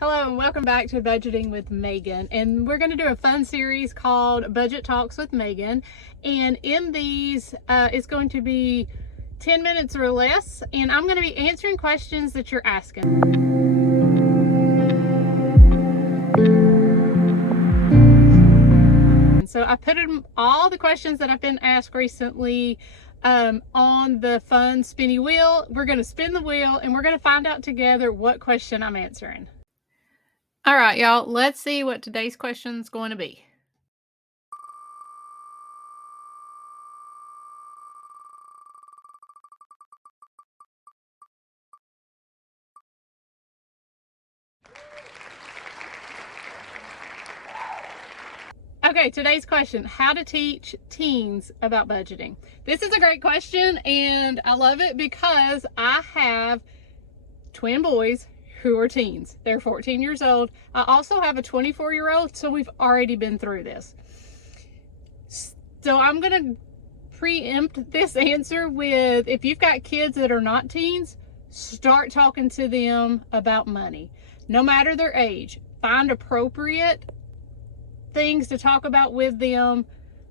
Hello and welcome back to Budgeting with Megan, and we're going to do a fun series called Budget Talks with Megan, and in these it's going to be 10 minutes or less, and I'm going to be answering questions that you're asking. So I put all the questions that I've been asked recently on the fun spinny wheel. We're going to spin the wheel and we're going to find out together what question I'm answering. All right, y'all, let's see what today's question is going to be. Okay, today's question, how to teach teens about budgeting. This is a great question, and I love it because I have twin boys who are teens. They're 14 years old. I also have a 24-year-old, so we've already been through this. So I'm going to preempt this answer with, if you've got kids that are not teens, start talking to them about money. No matter their age, find appropriate things to talk about with them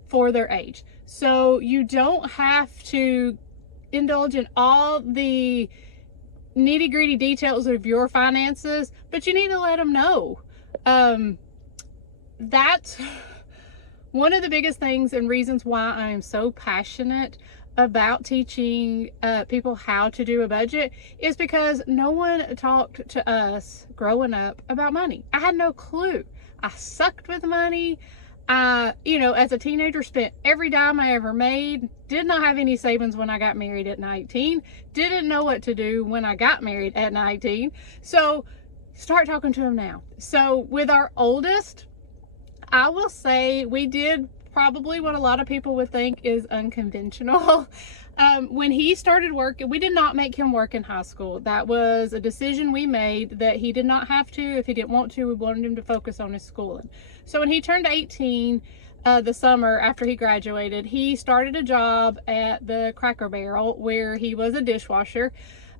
for their age. So you don't have to indulge in all the nitty-gritty details of your finances, but you need to let them know. That's one of the biggest things and reasons why I am so passionate about teaching people how to do a budget, is because no one talked to us growing up about money. I had no clue. I sucked with money. As a teenager, spent every dime I ever made, did not have any savings when I got married at 19, didn't know what to do when I got married at 19. So start talking to them now. So with our oldest, I will say we did probably what a lot of people would think is unconventional. When he started working, we did not make him work in high school. That was a decision we made, that he did not have to. If he didn't want to, we wanted him to focus on his schooling. So when he turned 18, the summer after he graduated, he started a job at the Cracker Barrel where he was a dishwasher.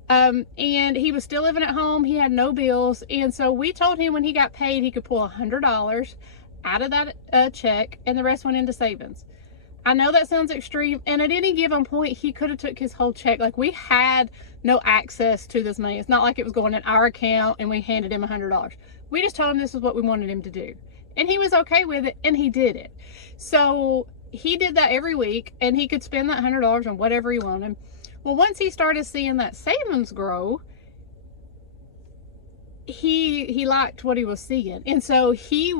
And he was still living at home. He had no bills. And so we told him when he got paid, he could pull $100 out of that check, and the rest went into savings. I know that sounds extreme, and at any given point, he could have took his whole check. Like, we had no access to this money. It's not like it was going in our account and we handed him $100. We just told him this is what we wanted him to do. And he was okay with it, and he did it. So he did that every week, and he could spend that $100 on whatever he wanted. Well, once he started seeing that savings grow, he liked what he was seeing. And so he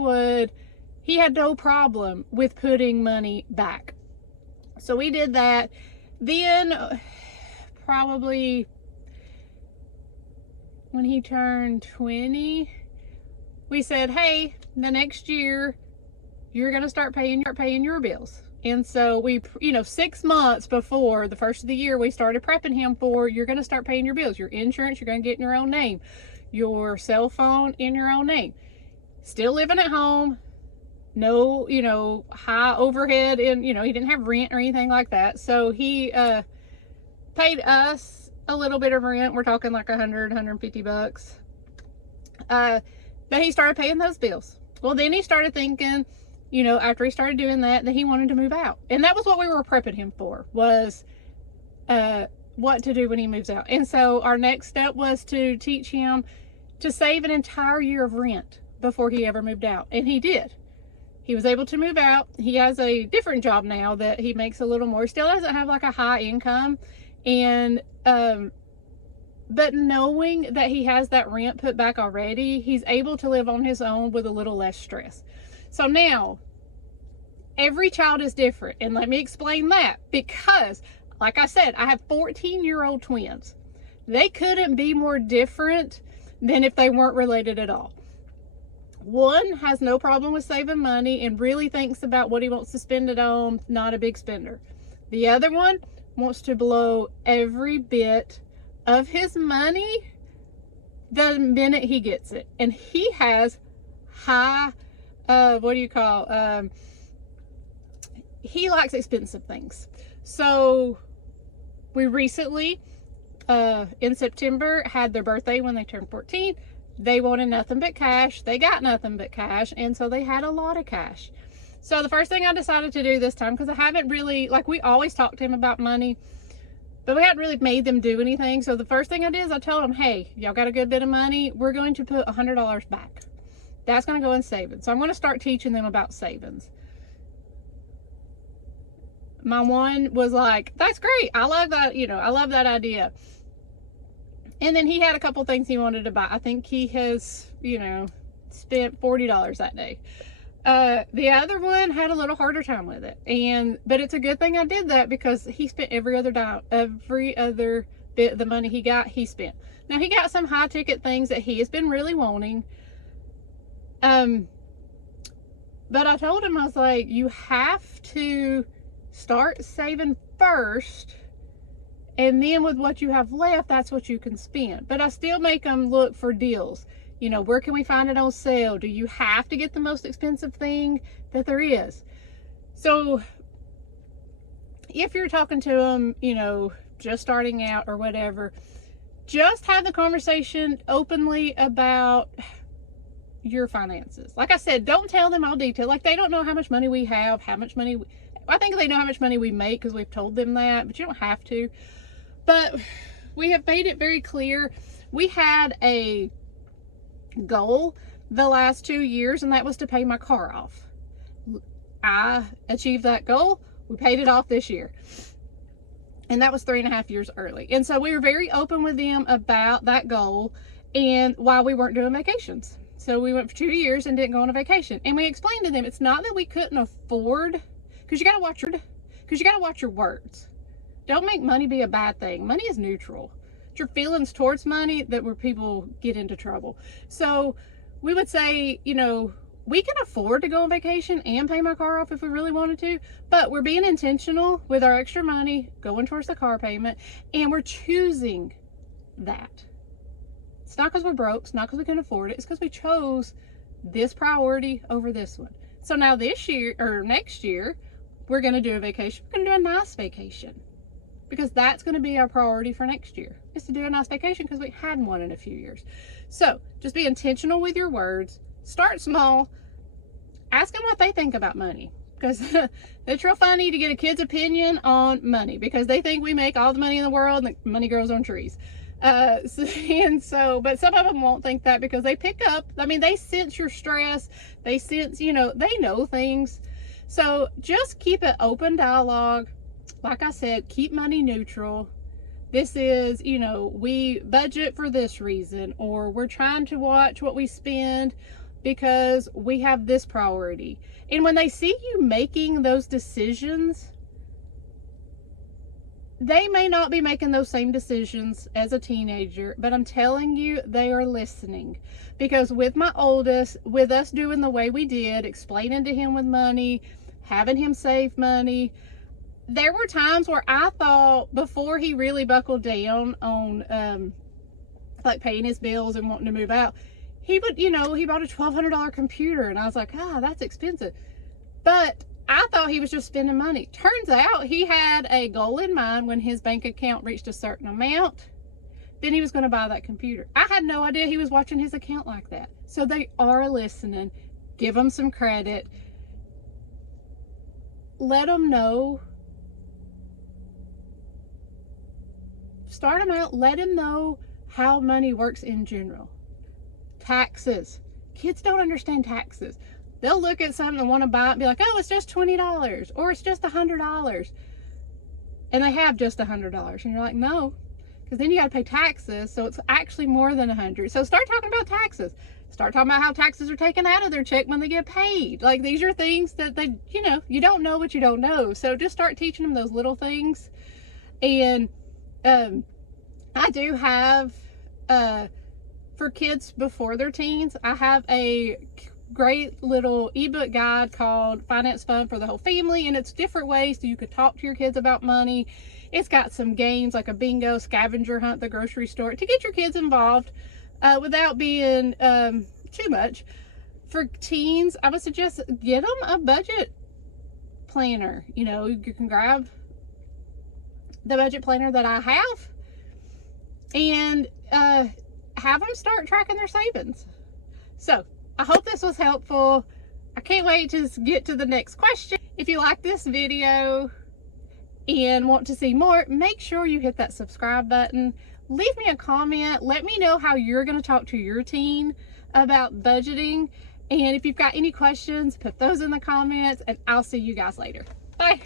had no problem with putting money back. So we did that. Then probably when he turned 20, we said, hey, the next year you're going to start paying your bills. And so we, 6 months before the first of the year, we started prepping him for, you're going to start paying your bills. Your insurance, you're going to get in your own name. Your cell phone in your own name. Still living at home. No, high overhead, and, he didn't have rent or anything like that. So he paid us a little bit of rent. We're talking like $150. But he started paying those bills. Well, then he started thinking, after he started doing that he wanted to move out. And that was what we were prepping him for, was what to do when he moves out. And so our next step was to teach him to save an entire year of rent before he ever moved out. And he did. He was able to move out. He has a different job now that he makes a little more. Still doesn't have like a high income. And, but knowing that he has that rent put back already, he's able to live on his own with a little less stress. So now, every child is different. And let me explain that, because, like I said, I have 14-year-old twins. They couldn't be more different than if they weren't related at all. One has no problem with saving money and really thinks about what he wants to spend it on, not a big spender. The other one wants to blow every bit of his money the minute he gets it. And he has high, he likes expensive things. So we recently, in September, had their birthday when they turned 14. They wanted nothing but cash. They got nothing but cash. And so they had a lot of cash. So the first thing I decided to do this time, because I haven't really, like, we always talk to him about money, but we hadn't really made them do anything. So the first thing I did is I told them, hey, y'all got a good bit of money. We're going to put $100 back. That's going to go in savings. So I'm going to start teaching them about savings. My one was like, that's great. I love that. You know, I love that idea. And then he had a couple things he wanted to buy. I think he has, you know, spent $40 that day. The other one had a little harder time with it, but it's a good thing I did that, because he spent every other bit of the money he got, he spent. Now he got some high ticket things that he has been really wanting. But I told him, I was like, you have to start saving first, and then with what you have left, that's what you can spend. But I still make them look for deals. You know, where can we find it on sale? Do you have to get the most expensive thing that there is? So if you're talking to them, you know, just starting out or whatever, just have the conversation openly about your finances. Like I said, don't tell them all detail. Like, they don't know how much money we have, I think they know how much money we make because we've told them that, but you don't have to. But we have made it very clear. We had a goal the last 2 years, and that was to pay my car off. I achieved that goal. We paid it off this year, and that was 3.5 years early. And so we were very open with them about that goal and why we weren't doing vacations. So we went for 2 years and didn't go on a vacation. And we explained to them, it's not that we couldn't afford, because you got to watch your words. Don't make money be a bad thing. Money is neutral. Your feelings towards money that where people get into trouble. So we would say, you know, we can afford to go on vacation and pay my car off if we really wanted to, but we're being intentional with our extra money going towards the car payment, and we're choosing that. It's not because we're broke, it's not because we can afford it, it's because we chose this priority over this one. So now this year, or next year, we're going to do a vacation. We're going to do a nice vacation, because that's going to be our priority for next year, is to do a nice vacation, because we hadn't one in a few years. So just be intentional with your words. Start small. Ask them what they think about money, because it's real funny to get a kid's opinion on money, because they think we make all the money in the world and money grows on trees. But some of them won't think that, because they pick up, I mean, they sense your stress. They sense, you know, they know things. So just keep it open dialogue. Like I said, keep money neutral. This is, you know, we budget for this reason, or we're trying to watch what we spend because we have this priority. And when they see you making those decisions, they may not be making those same decisions as a teenager, but I'm telling you, they are listening. Because with my oldest, with us doing the way we did, explaining to him with money, having him save money, there were times where I thought, before he really buckled down on like paying his bills and wanting to move out, he would, you know, he bought a $1,200 computer, and I was like, that's expensive. But I thought he was just spending money. Turns out he had a goal in mind. When his bank account reached a certain amount, then he was going to buy that computer. I had no idea he was watching his account like that. So they are listening. Give them some credit. Let them know. Start them out. Let them know how money works in general. Taxes. Kids don't understand taxes. They'll look at something and want to buy it and be like, oh, it's just $20 or it's just $100. And they have just $100. And you're like, no, because then you got to pay taxes. So it's actually more than $100. So start talking about taxes. Start talking about how taxes are taken out of their check when they get paid. Like, these are things that they, you know, you don't know what you don't know. So just start teaching them those little things. And I do have, for kids before they're teens, I have a great little ebook guide called Finance Fun for the Whole Family, and it's different ways that you could talk to your kids about money. It's got some games like a bingo, scavenger hunt, the grocery store, to get your kids involved without being too much. For teens, I would suggest get them a budget planner. You know, you can grab the budget planner that I have, and have them start tracking their savings. So I hope this was helpful. I can't wait to get to the next question. If you like this video and want to see more, make sure you hit that subscribe button. Leave me a comment. Let me know how you're going to talk to your teen about budgeting. And if you've got any questions, put those in the comments, and I'll see you guys later. Bye.